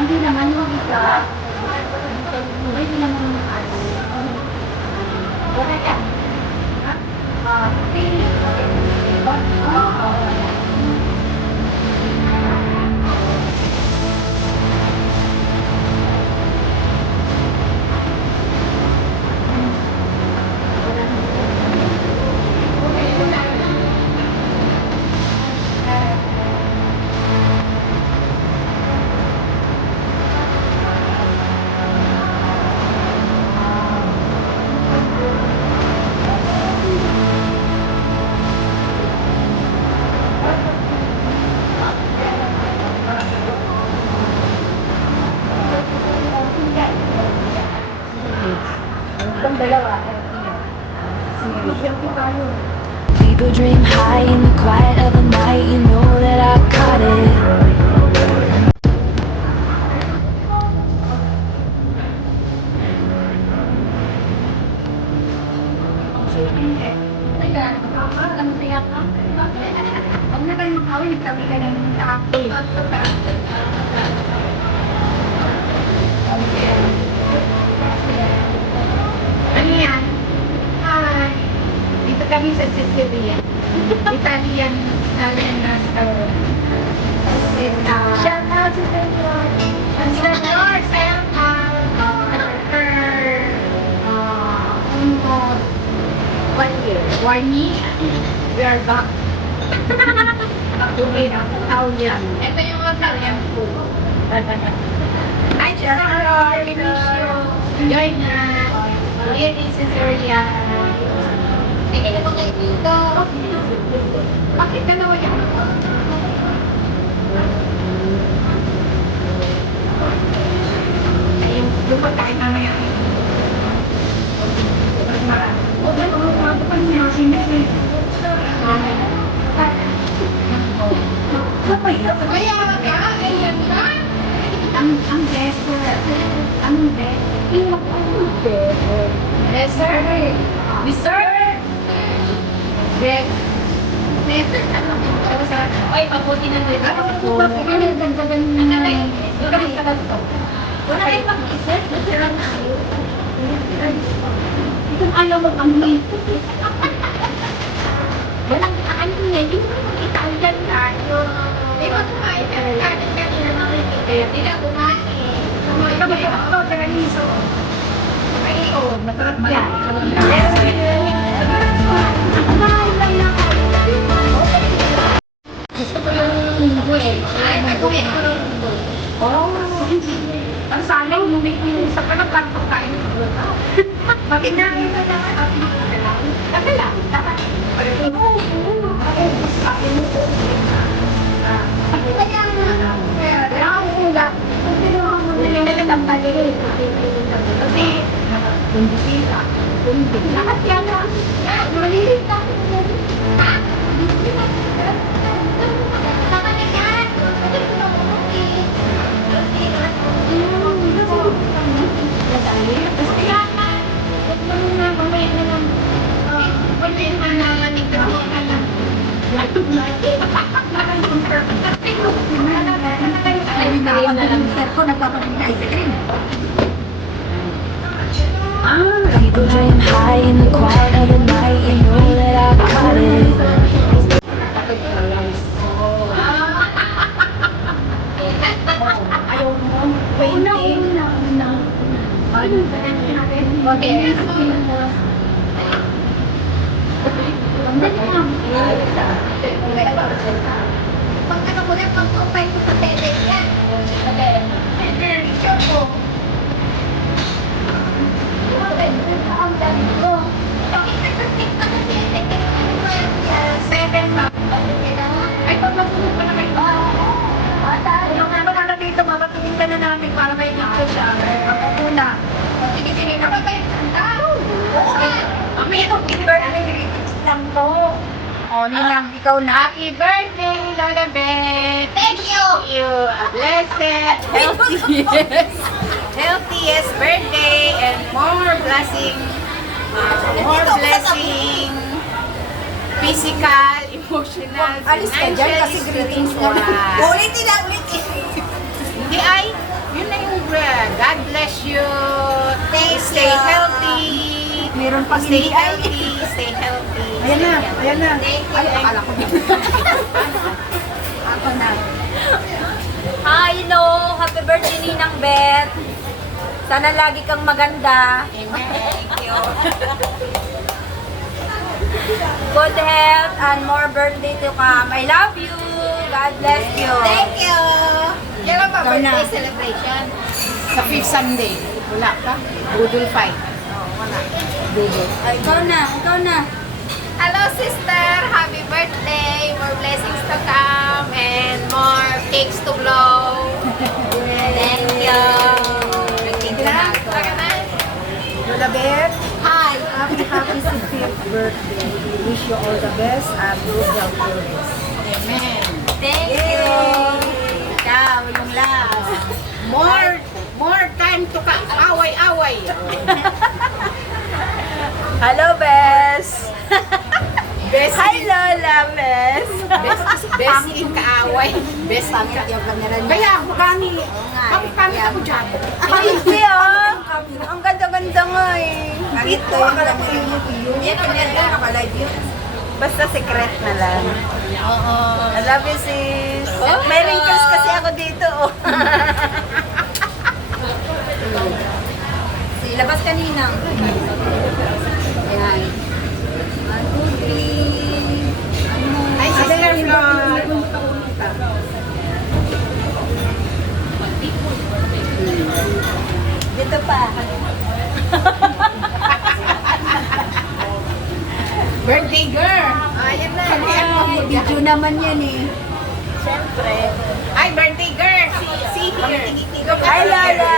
Hindi naman yung isa. Hindi naman yung ano. Wala yan. People dream high in the quiet of the night. You know that I got it. Huwag na kayong makawin, sabi ka naman sa akin. Ano yan? Hi! Dito kami sa Sicilia. Italian restaurant. Shout out to the Lord. Shout out almost 1 year. 1 year? We are back. Italian. Ito yung Italian food. Hi, Sarah. We miss you. Join us. Here is Cecilia. Sige na po kayo dito. Bakit ka naman yan? Ayun, lumagkain na ngayon. Huwag na lumagkain pa niya. Sige. Kaya ka? Ayan ka? Ang dessert. Anong dessert? Dessert. Dessert. Dessert. Ay, paputi ng dessert. Wala kayo mag-dessert. Dessert tayo. Itong ayaw mag-amin. Walang ano nga. Hindi mo mag-Italian tayo. Di ba kumain ka? Kanin ka nila mga ikikit. Hindi na kumain. Kumain ka ba ito? Taganiso. Ay, oo. Masarap ba yan? Ang sana yung lumikinin sa panagkantong kain. Maginahin na naman ang Taka lang. Taka. Lahat yan lang. Malilit na. People dream high in the quiet of the night. You know that I got it. Okay. Pag ano mo rin, pag-opay ko sa tele yan. Okay. Show ko. Ang dami ko. Seven pa. Ay, pagpasunod pa na kayo. Yung naman na dito, mapatingin ka na namin para may nito siya. Ako muna. Sige, sige. Kapag kayo santa. May happy birthday lang to. O, Ninang, ikaw na. Happy birthday, Lola Beth. Thank you. Blessed, healthiest birthday and more blessing, physical, emotional, financial, spiritual. Ulitin na, ulitin. Hindi ay, God bless you. Stay healthy. Meron pang Stay hindi ay. healthy. Stay healthy. Ayan na, ayan na. Thank you. Ay, akala ko. Ako na. Hi, hello! Happy birthday, Ninang Beth! Sana lagi kang maganda. Amen. Thank you. Good health and more birthday to come. I love you! God bless you! Thank you. Kailan ba Ikaw na. birthday celebration? Sa 5th Sunday. Wala ka? Budol fight. Wala. Ay, ikaw na, ikaw na. Hello, sister. Happy birthday. More blessings to come and more cakes to blow. Thank you. Saka na. Lola Beth, Hi. happy 65th birthday. We wish you all the best and good health always. Amen. Thank you! Ikaw, yung last. More time to away-away. Hello, Bes! Best Hi, Lola, Bes! best in kaaway. Best in ka. Yung camera niya. Kaya ako pangit. Ako pangit ako dyan. Ay, hindi ah! Ang ganda-ganda nga eh. Ito yung camera niya. Yan ang ganda, nakalive yun. Basta secret na lang. Oo. I love you, sis. Oh, May wrinkles kasi ako dito, oh. Labas kanina. Ayan. 1, 2, 3. Ay, sister Flor. Dito pa. Birthday girl. Ayan na. Sabihan mo mo dyan. Video naman yan eh. Siyempre. Ay, birthday girl. See here. Hi, Lola.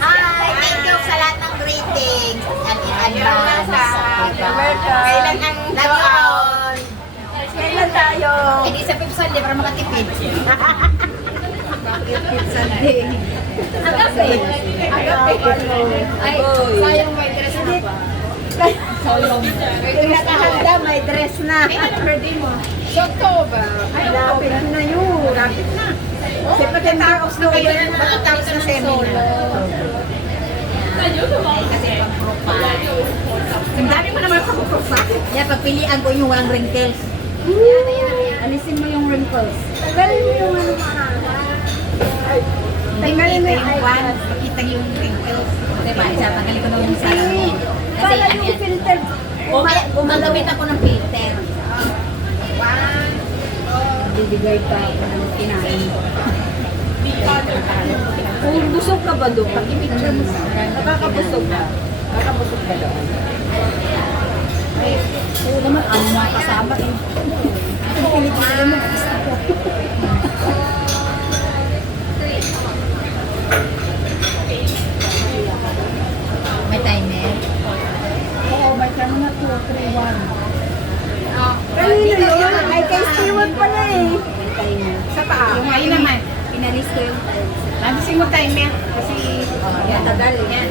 Hi. Thank you sa lahat ng greetings. And in advance. You're welcome. Kailan ang down? Kailan tayo? Hindi sa Pipson, di para makatipid. Sunday. Agape. Ay, sayang may dress na pa. Yung nakahanda, may dress na. Kailan ang birthday mo? Sa October. Ay, Lapit na yun. Lapit na. Kasi patapos na kayo. Matatapos na seminar. Kasi pang-profile. Ang dami mo naman pang-profile. Yan, pagpilian ko yung walang wrinkles. Alisin mo yung wrinkles. Tanggalin mo yung ano Tanggalin mo yung one. Makita yung wrinkles. Diba? Isa, tanggalin ko na yung salamin. Kasi Para ano yung yan. filter. Gumagamit ako ng filter. Bibigay pa ako ng kinain. Kung busog ka ba doon? Pag-picture mo sa nakakabusog ka. Nakakabusog ka doon. Oo naman, ano mga kasama eh. Ang kinikita mo, gusto ko. May timer. Oo, may kano na 2, 3, 1. Kanina yun, ay kay Stewart pala eh. Sa paa. Yung ayun naman. Pinalis ko yung Nabisin mo timer. Kasi tagal. yan.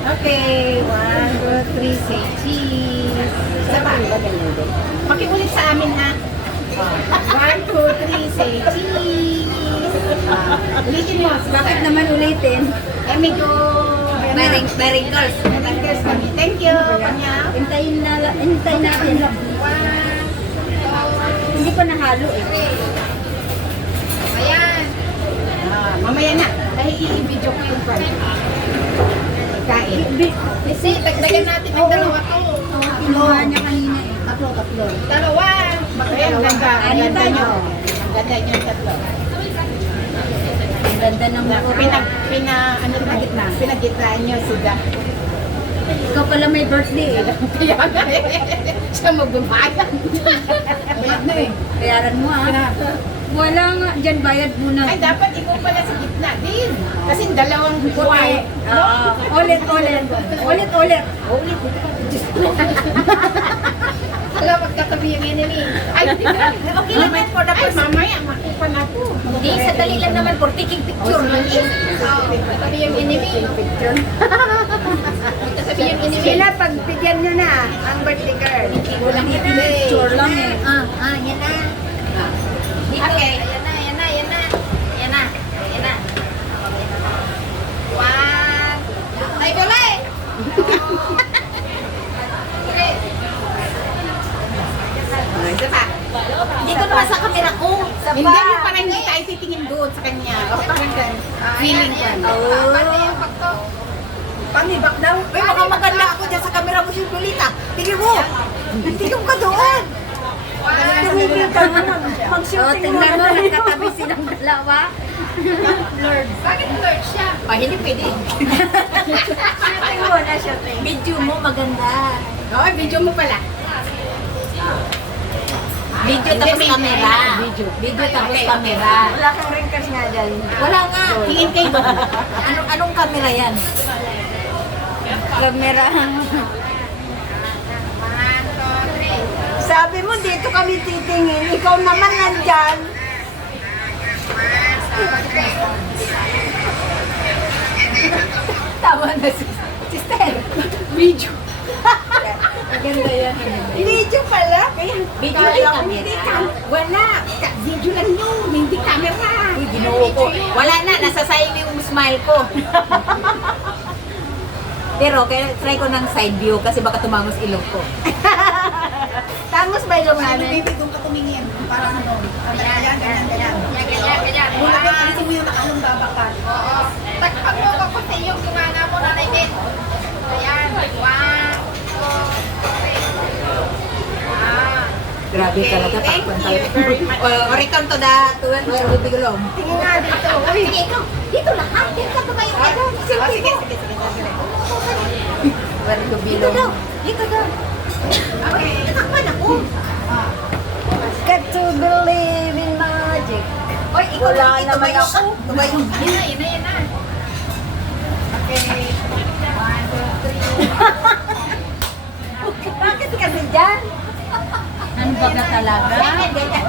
Okay, 1, 2, 3, say cheese. Sa paa. Makiulit sa amin ha. 1, 2, 3, say cheese. Ulitin mo. Bakit naman ulitin? Eh, medyo... May wrinkles. May wrinkles kami. Thank you. Kanya. Hintayin natin. Hindi pa nahalo eh. Ayan. Mamaya na. Dahil i-video ko yung part. Kain. Kasi, dagdagan natin ang dalawa to. Kinuha niya kanina eh. Tatlo. Dalawa. Ayan, ganda. Ang Ano ganda tayo? nyo. Ang ganda nyo yung tatlo. Ang ganda ng Pinagitnaan nyo si Dak. Ikaw pala may birthday eh. Kaya nga siya magbabayad. Bayad na eh. Bayaran mo ah. Wala nga, dyan bayad muna. Ay, dapat ikaw pala sa gitna din. Kasi dalawang buhay. Ulit. Ulit. Hala, magkatabi yung enemy. Ay, okay naman po. Dapat mamaya, makupan ako. Hindi, sadali lang naman po. Taking picture lang. Magkatabi yung enemy. Magkatabi yung enemy. Sila, pagbigyan nyo na ang birthday girl. Walang picture lang eh. Yan na. Okay. Ayan na. Isa pa. Dito naman sa camera ko. Hindi yung parang hindi tayo titingin doon sa kanya. O parang gan. Feeling ko. Paano yung pagto? Pangibak daw. Uy, baka maganda ako dyan sa camera mo si Lolita. Tingin mo. Tingin ka doon. Tumigil ka naman. Tingnan mo, nagkatabi silang dalawa. Lord. Bakit Lord siya? Hindi pwede. Shooting mo na, shooting. Video mo maganda. Oo, video mo pala. Video tapos camera. Video tapos camera. Wala kang ringkas nga dyan. Wala nga. Tingin kayo doon. Anong camera yan? Camera. Sabi mo dito kami titingin. Ikaw naman nandyan. Tama na si Sister. Video. Maganda yan. Video pala. Video lang. Hindi wala. Video lang yun. Hindi camera. Uy, ginoo ko. Wala na. Nasasayang yung smile ko. Pero kaya try ko ng side view kasi baka tumangos ilong ko. Tangos ba ilong namin? Baby, doon ka tumingin. Parang ano, ganyan, ganyan, ganyan. Ganyan. Mula ba, alisin mo yung nakalong babakan. Oo. Takpan mo ko kasi yung gumana mo na naibit. Ayan. 1, 2, 3. Grabe talaga. Thank Takpan you talaga. very much. Return to the 12 bigulong. Tingin nga dito. Uy. Sige, ikaw. Dito lang. Dito ka ba yung ano? Sige. Dito daw. Dito daw. Okay. Takpan ako. Got to believe in magic. Oy, ikaw Wala lang. Ito ba naman yung... ako. Ito ba yung... Yan na. Okay. 1, 2, 3. Bakit kasi dyan? Ano ba ka talaga? O,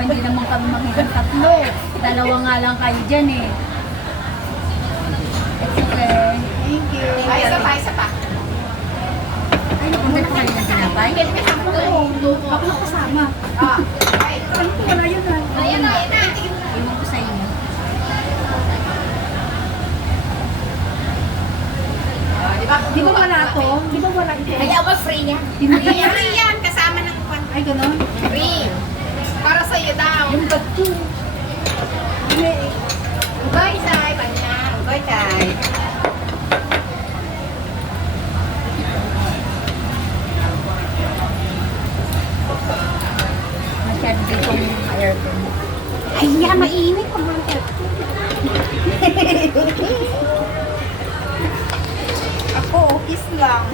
hindi naman kami magiging tatlo. Dalawa nga lang kayo dyan eh. It's okay. Thank you. Ay, isa pa. Ay, napunta na kayo ng tinapay? Ako lang kasama. Ah. Ay, Wala yun ah. ayan na. Iwan ko sa inyo. Di ba wala to? Di ba wala ito? Kaya ba free yan? Hindi. Free yan. Kasama ng kwan. Ay, ganon. Free. Para sa'yo daw. Yung ba't yun? Goy, say. Panya. Bye, Tay. Masyado dito yung aircon. Ay, yan. Mainit pa mga Ako, kiss lang.